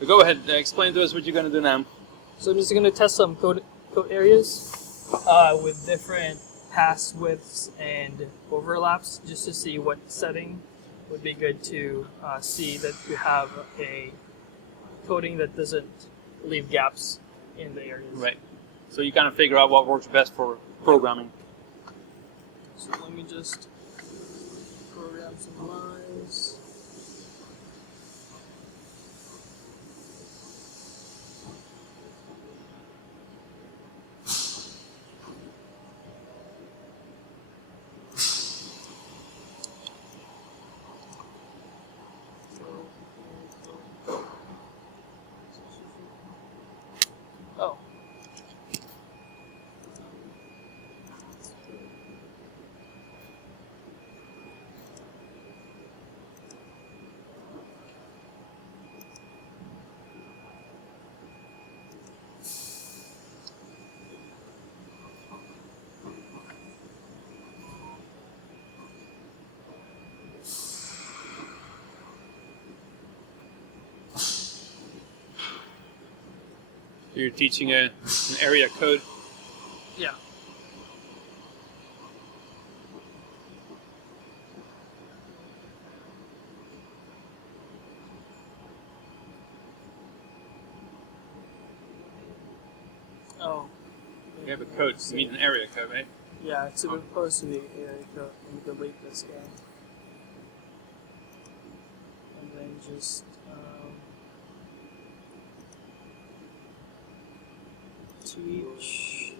So go ahead, explain to us what you're going to do now. So I'm just going to test some code areas with different pass widths and overlaps, just to see what setting would be good to see that you have a coding that doesn't leave gaps in the areas. Right. So you kind of figure out what works best for programming. So let me just program some lines. Oh. You're teaching an area code. Yeah. Oh. You have a code, you mean an area code, right? Yeah, it's supposed to be area code. Let me delete this guy. And then just teach.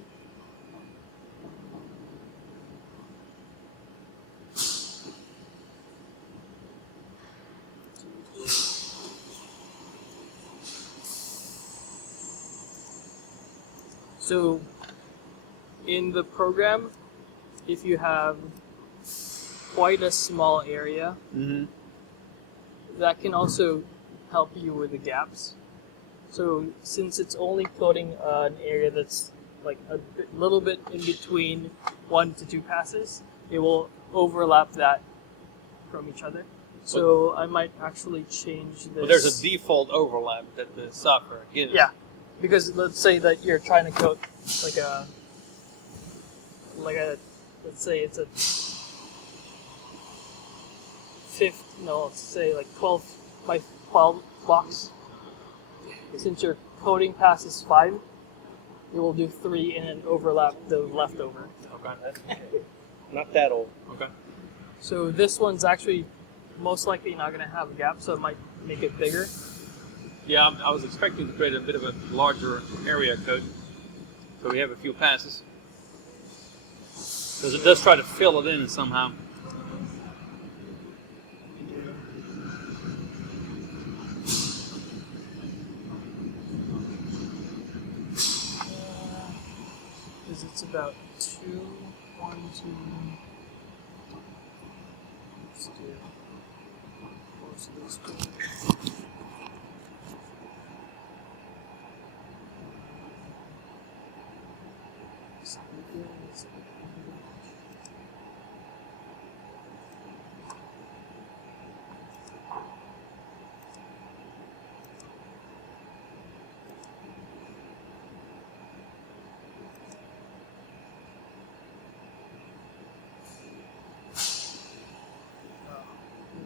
So in the program, if you have quite a small area, that can also help you with the gaps. So since it's only coding an area that's like a little bit in between 1 to 2 passes, it will overlap that from each other. So I might actually change this. Well, there's a default overlap that the software gives. Yeah, because let's say that you're trying to code like a let's say it's a let's say like 12 by 12 blocks. Since your coding pass is 5, it will do 3 and then overlap the leftover. Okay. Not that old. Okay. So this one's actually most likely not going to have a gap, so it might make it bigger. Yeah, I was expecting to create a bit of a larger area code, so we have a few passes. Because it does try to fill it in somehow. Because it's about 2, 1, 2. Let's do most of this one.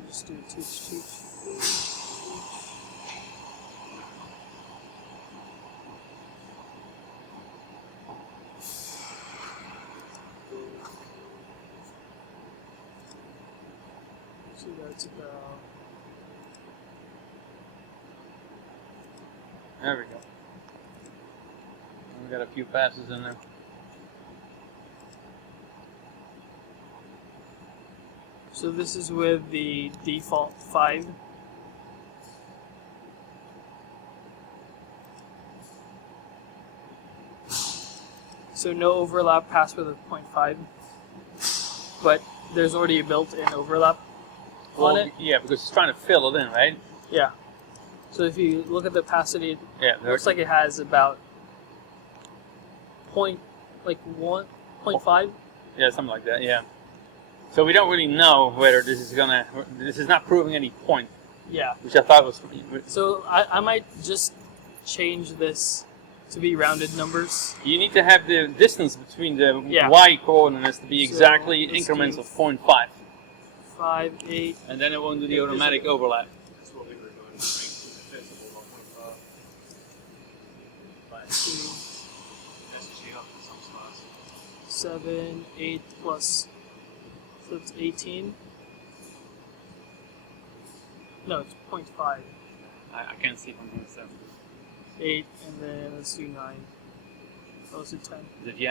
Just do teach. So that's about. There we go. We got a few passes in there. So this is with the default 5. So no overlap pass with a 0.5, but there's already a built-in overlap on it. Yeah, because it's trying to fill it in, right? Yeah. So if you look at the opacity, Yeah, it looks like it has about 0.5. Yeah, something like that. Yeah. So we don't really know whether this is not proving any point. Yeah. which I thought was. So I might just change this to be rounded numbers. You need to have the distance between the Yeah. y coordinates to be So, exactly let's increments do of 0.5, 5, 8. and then it won't do the automatic overlap. That's what we were doing. Accessible 1.5. But SG up in some spots. 7, 8 plus, so it's 18. No, it's 0.5. I can't see from here, so 8, and then let's do 9. Oh, it's a 10. if you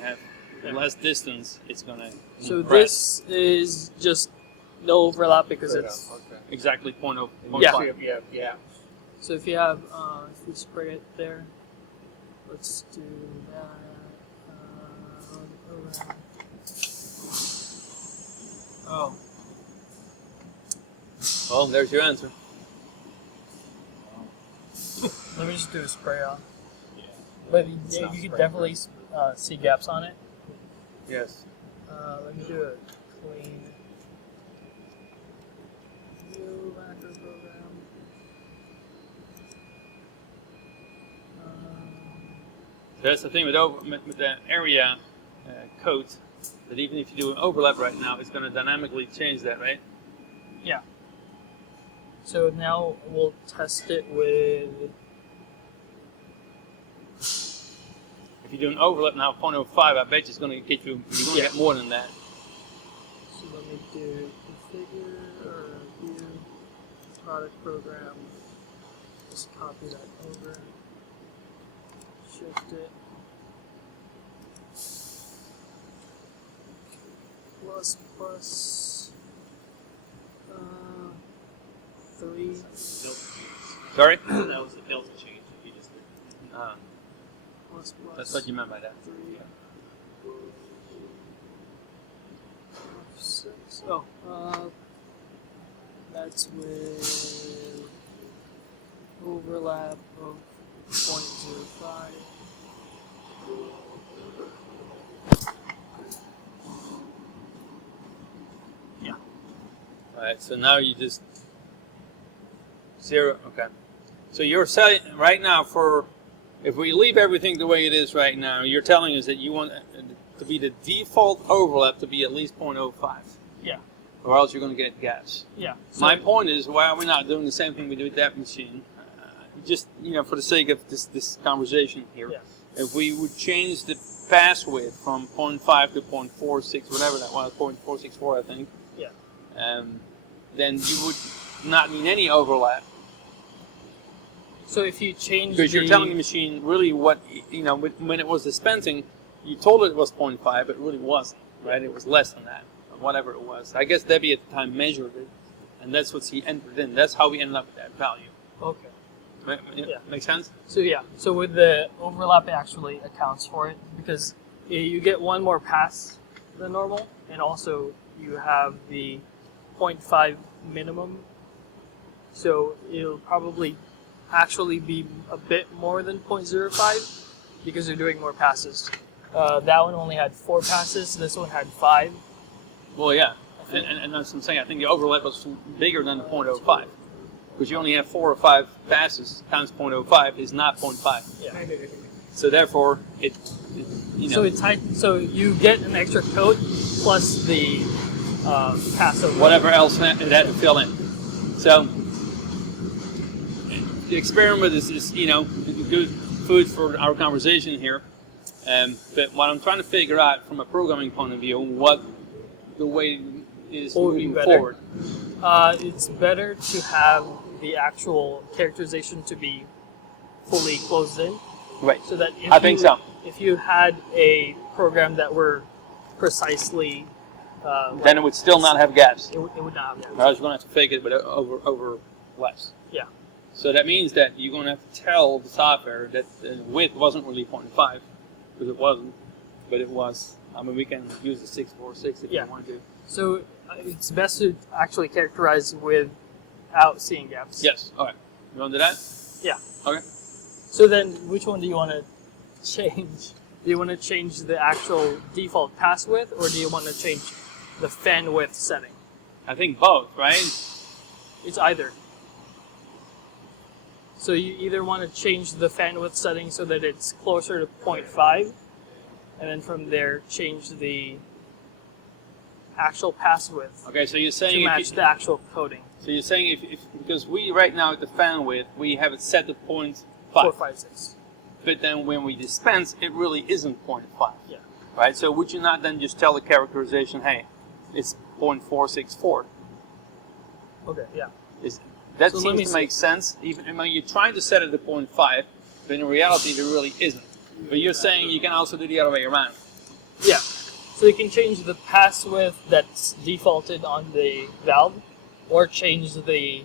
have less distance, it's gonna. So compress. this is just no overlap because Straight it's. up, okay. Exactly 0.0. Yeah. Yeah. So if you have, if we spray it there, let's do that. Around. Oh, Well, there's your answer. let me just do a spray on. Yeah. But It's you not could spray definitely see gaps on it. Yes. Let me do a clean new macro program. That's the thing with the area code, that even if you do an overlap right now, it's going to dynamically change that, right? Yeah. So now we'll test it with. If you do an overlap now, 0.05, I bet it's going to get you. You're going to get more than that. So let me do configure or view product program. Just copy that over. Shift it. Plus 3 Delta change. Sorry? That was the delta change that you just did. plus That's what you meant by that. 3 6. Oh, that's with overlap of 0.05. Yeah. All right. So now you just 0. Okay. So you're saying right now, for if we leave everything the way it is right now, you're telling us that you want to be the default overlap to be at least 0.05. Yeah. Or else you're going to get gaps. Yeah. So, My point is, why are we not doing the same thing we do with that machine? Just, for the sake of this conversation here, Yeah. if we would change the pass width from 0.5 to 0.46, whatever that was, 0.464, I think, Yeah. then you would not need any overlap. So if you change Because you're telling the machine really what, when it was dispensing, you told it was 0.5, but it really wasn't, right? It was less than that, or whatever it was. I guess Debbie at the time measured it, and that's what he entered in. That's how we ended up with that value. Okay. Yeah. Make sense? So yeah. So with the overlap, it actually accounts for it because you get one more pass than normal, and also you have the 0.5 minimum. So it'll probably actually be a bit more than 0.05 because you're doing more passes. That one only had 4 passes. This one had 5. Well, yeah. And that's what I'm saying. I think the overlap was bigger than the 0.05. Because you only have 4 or 5 passes times 0.05 is not 0.5. Yeah. So therefore, So it's high, so you get an extra coat plus the pass over. whatever else it had to fill in. So the experiment is good food for our conversation here. But what I'm trying to figure out from a programming point of view, what the way is What would be moving better? forward. It's better to have the actual characterization to be fully closed in, Right. so that if I think so. If you had a program that were precisely, Then it would still not have gaps. it would not have that. I was going to have to fake it, but over less. Yeah. So that means that you're going to have to tell the software that the width wasn't really 0.5, because it wasn't, but it was. I mean, we can use the 646 if Yeah. you want to. So it's best to actually characterize without seeing gaps. Yes. All right. You want to do that? Yeah. Okay. So then, which one do you want to change? Do you want to change the actual default pass width, or do you want to change the fan width setting? I think both, right? It's either. So you either want to change the fan width setting so that it's closer to 0.5, and then from there change the actual pass width Okay, so you're to saying match the actual coating. so you're saying if because we right now at the fan width we have it set to 0.5, 456. but then when we dispense it really isn't 0.5. Yeah. Right. So would you not then just tell the characterization, hey, it's 0.464? Okay, yeah. That So let me seems to make sense. Even I mean, you're trying to set it to 0.5, but in reality, it really isn't. But you're saying you can also do the other way around. Yeah. So you can change the pass width that's defaulted on the valve, or change the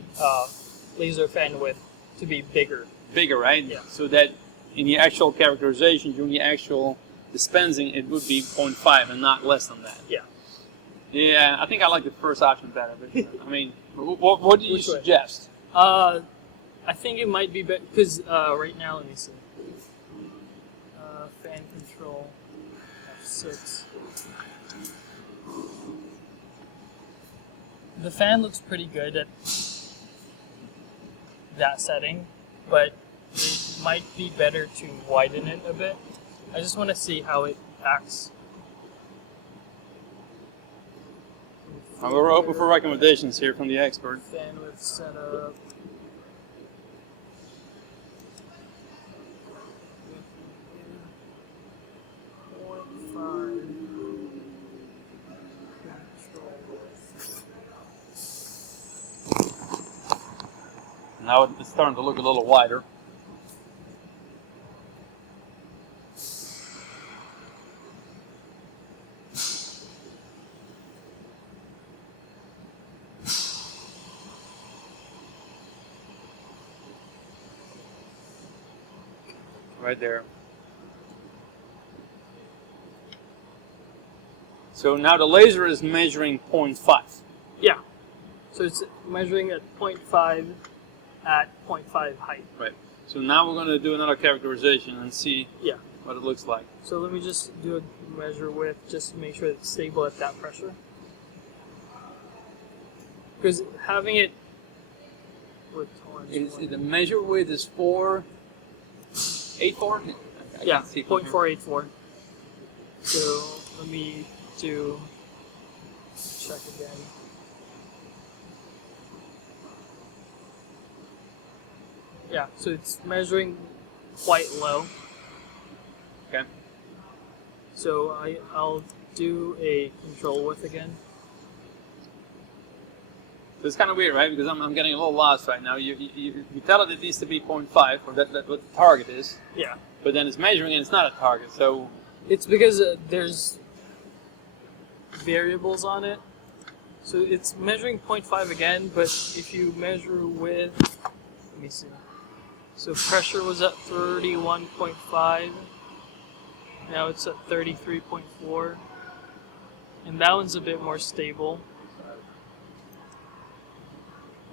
laser fan width to be bigger. Bigger, right? Yeah. So that in the actual characterization, during the actual dispensing, it would be 0.5 and not less than that. Yeah. Yeah, I think I like the first option better. But I mean, what do you Which way? suggest? I think it might be better because right now, let me see. Fan control F6. The fan looks pretty good at that setting, but it might be better to widen it a bit. I just want to see how it acts. We're open for recommendations here from the expert. Fan width setup. Now it's starting to look a little wider. Right there. So now the laser is measuring 0.5. Yeah. So it's measuring at 0.5 at 0.5 height. Right. So now we're going to do another characterization and see Yeah. what it looks like. So let me just do a measure width just to make sure it's stable at that pressure. Because having it with tolerance. The measure width is 484? Yeah, can't see from here. 0.484. So let me check again. Yeah, so it's measuring quite low. Okay. So I'll do a control width again. So it's kind of weird, right? Because I'm getting a little lost right now. You tell it needs to be 0.5, or that's what the target is. Yeah. But then it's measuring and it's not a target. So It's because there's variables on it. So it's measuring 0.5 again, but if you measure with, let me see. So pressure was at 31.5. Now it's at 33.4. And that one's a bit more stable.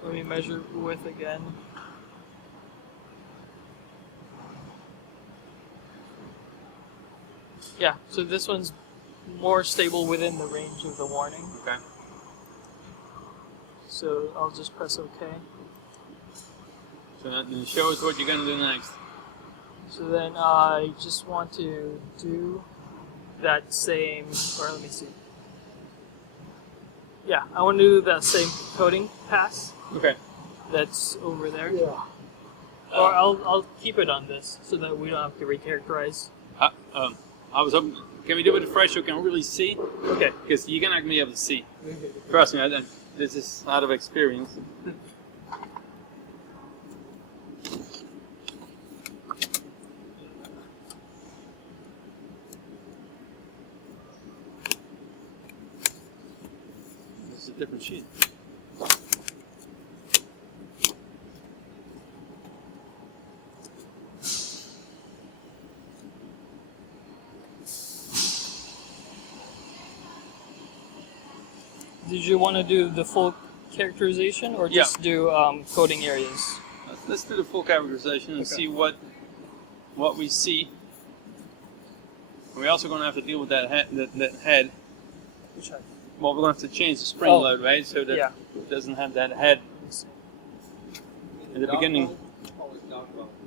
Let me measure width again. Yeah, so this one's more stable within the range of the warning. okay. So I'll just press OK. So then show us what you're going to do next. So then I just want to do that same, or let me see. Yeah, I want to do that same coating pass Okay. that's over there. Yeah. Or I'll keep it on this so that we don't have to recharacterize. I was hoping, can we do it fresh so we can really see? Okay. Because you're not going to be able to see. Trust me, this is out of experience. This is a different sheet. Did you want to do the full characterization or just do coding areas? Let's do the full characterization and see what we see. We're also going to have to deal with that head. Which head? Well, we're going to have to change the spring load, right? So that it doesn't have that head. Let me see. in the beginning.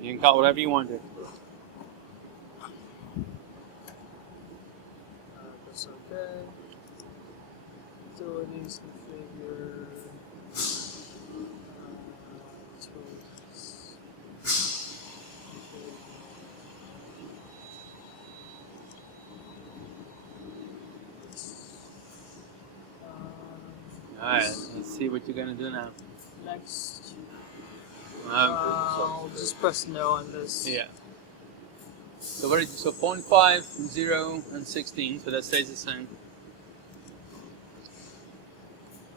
You can call it whatever you want to. That's okay. Utilities, configure. Tools. Alright, let's see what you're gonna do now. Next. I'll just press no on this. Yeah. So what did you, so 0.5, 0, and 16, so that stays the same.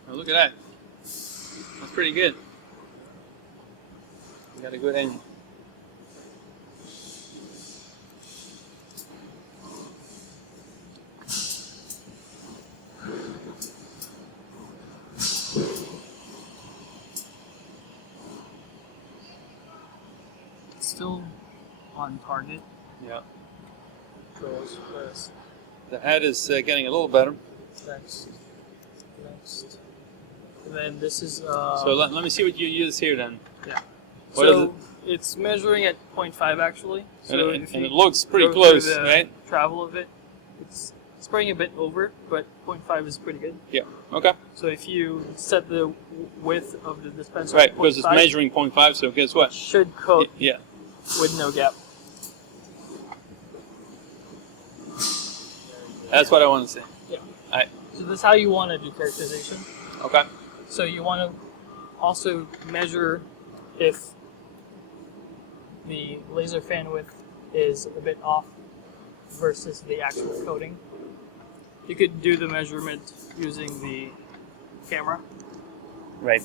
Oh, look at that. That's pretty good. You got a good aim. Still on target. Yeah. So let's press The head is getting a little better. next. And then this is. So let me see what you use here then. Yeah. What is so it? it's measuring at 0.5 actually. So And if it you looks pretty go close, through the right? travel of it, it's spraying a bit over, but 0.5 is pretty good. Yeah. Okay. So if you set the width of the dispenser Right, at because it's 0.5, measuring 0.5, so guess what? it should coat Yeah. with no gap. That's what I want to see. Yeah. Alright. So this is how you want to do characterization. Okay. So you want to also measure if the laser fan width is a bit off versus the actual coating. You could do the measurement using the camera. Right.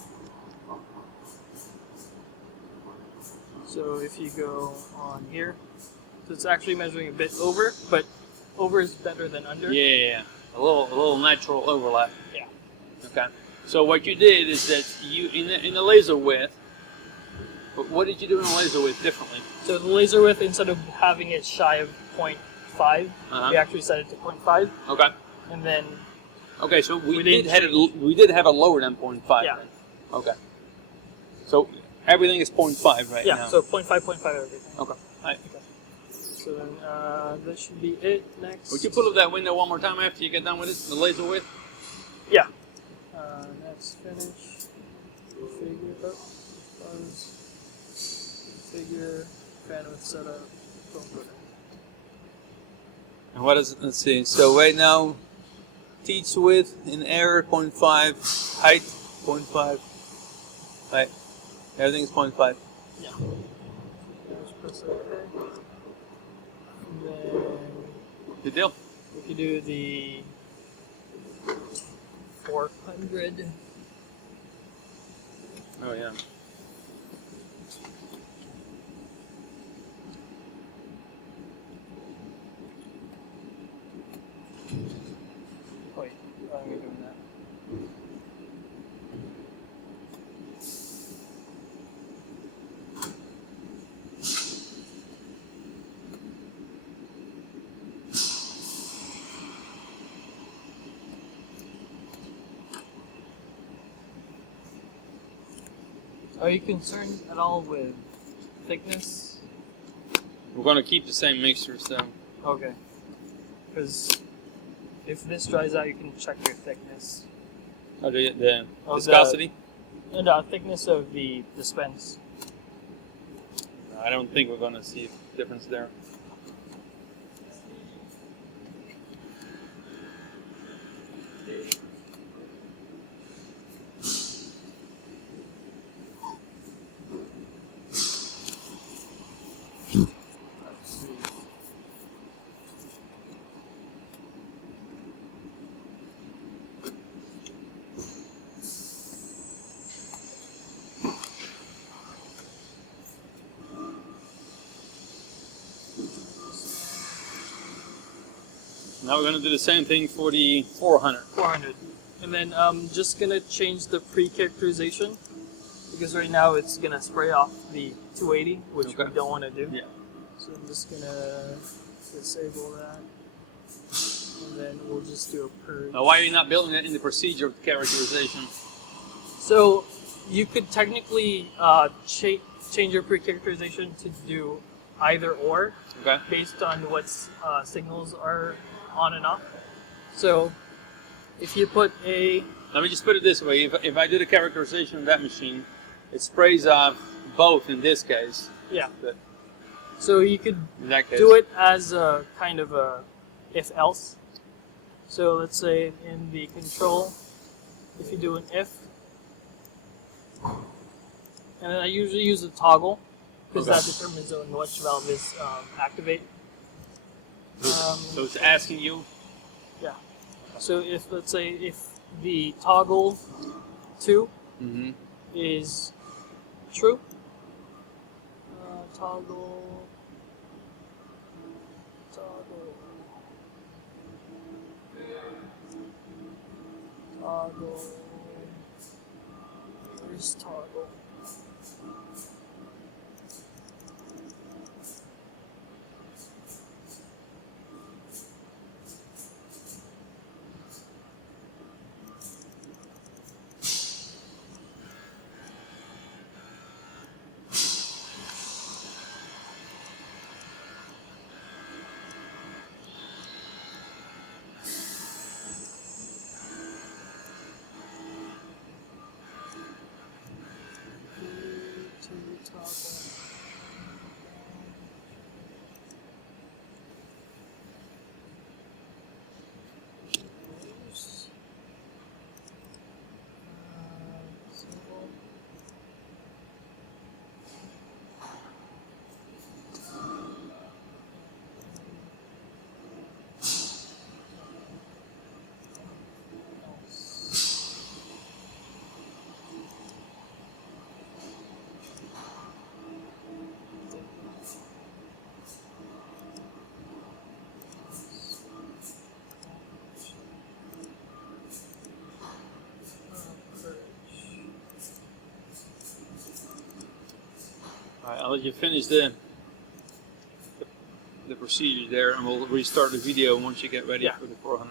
So if you go on here, so it's actually measuring a bit over, but over is better than under. Yeah. A little natural overlap. Yeah. Okay. So what you did is that you in the laser width. But what did you do in the laser width differently? So the laser width, instead of having it shy of 0.5, we actually set it to 0.5, Okay. and then Okay. So we didn't did have it lower than 0.5. Yeah. Then. Okay. So everything is 0.5 right yeah, now. so 0.5 everything. Okay. Alright. So then that should be it. Next. Would you pull up that window one more time after you get done with it? The laser width. Yeah. Next finish. Figure up. Figure. Fan width setup. Don't put it. And what is it? Let's see. So right now, teach width in error 0.5, height 0.5. Right. Everything is 0.5. Yeah. Just press OK. And then Good deal. we could do the 400. Oh yeah. Wait, why are we doing that? Are you concerned at all with thickness? We're going to keep the same mixture, so. Okay. Because if this dries out, you can check your thickness. Oh, the Of viscosity? And the thickness of the dispense. I don't think we're going to see a difference there. Now we're going to do the same thing for the 400. 400. And then I'm just going to change the pre-characterization because right now it's going to spray off the 280, which we don't want to do. Yeah. So I'm just going to disable that. And then we'll just do a purge. Now, why are you not building that in the procedure of characterization? So You could technically change your pre-characterization to do either or Okay. based on what signals are on and off. So if you put a Let me just put it this way: if I did a characterization of that machine, it sprays off both in this case. yeah, But so you could in that case, do it as a kind of a if else. So let's say in the control, if you do an if, and then I usually use a toggle because Okay. that determines when which valve is activate. So it's asking you. Yeah. So if let's say if the toggle 2 Mm-hmm. is true, toggle, where's toggle? All right, I'll let you finish the procedure there, and we'll restart the video once you get ready Yeah. for the 400.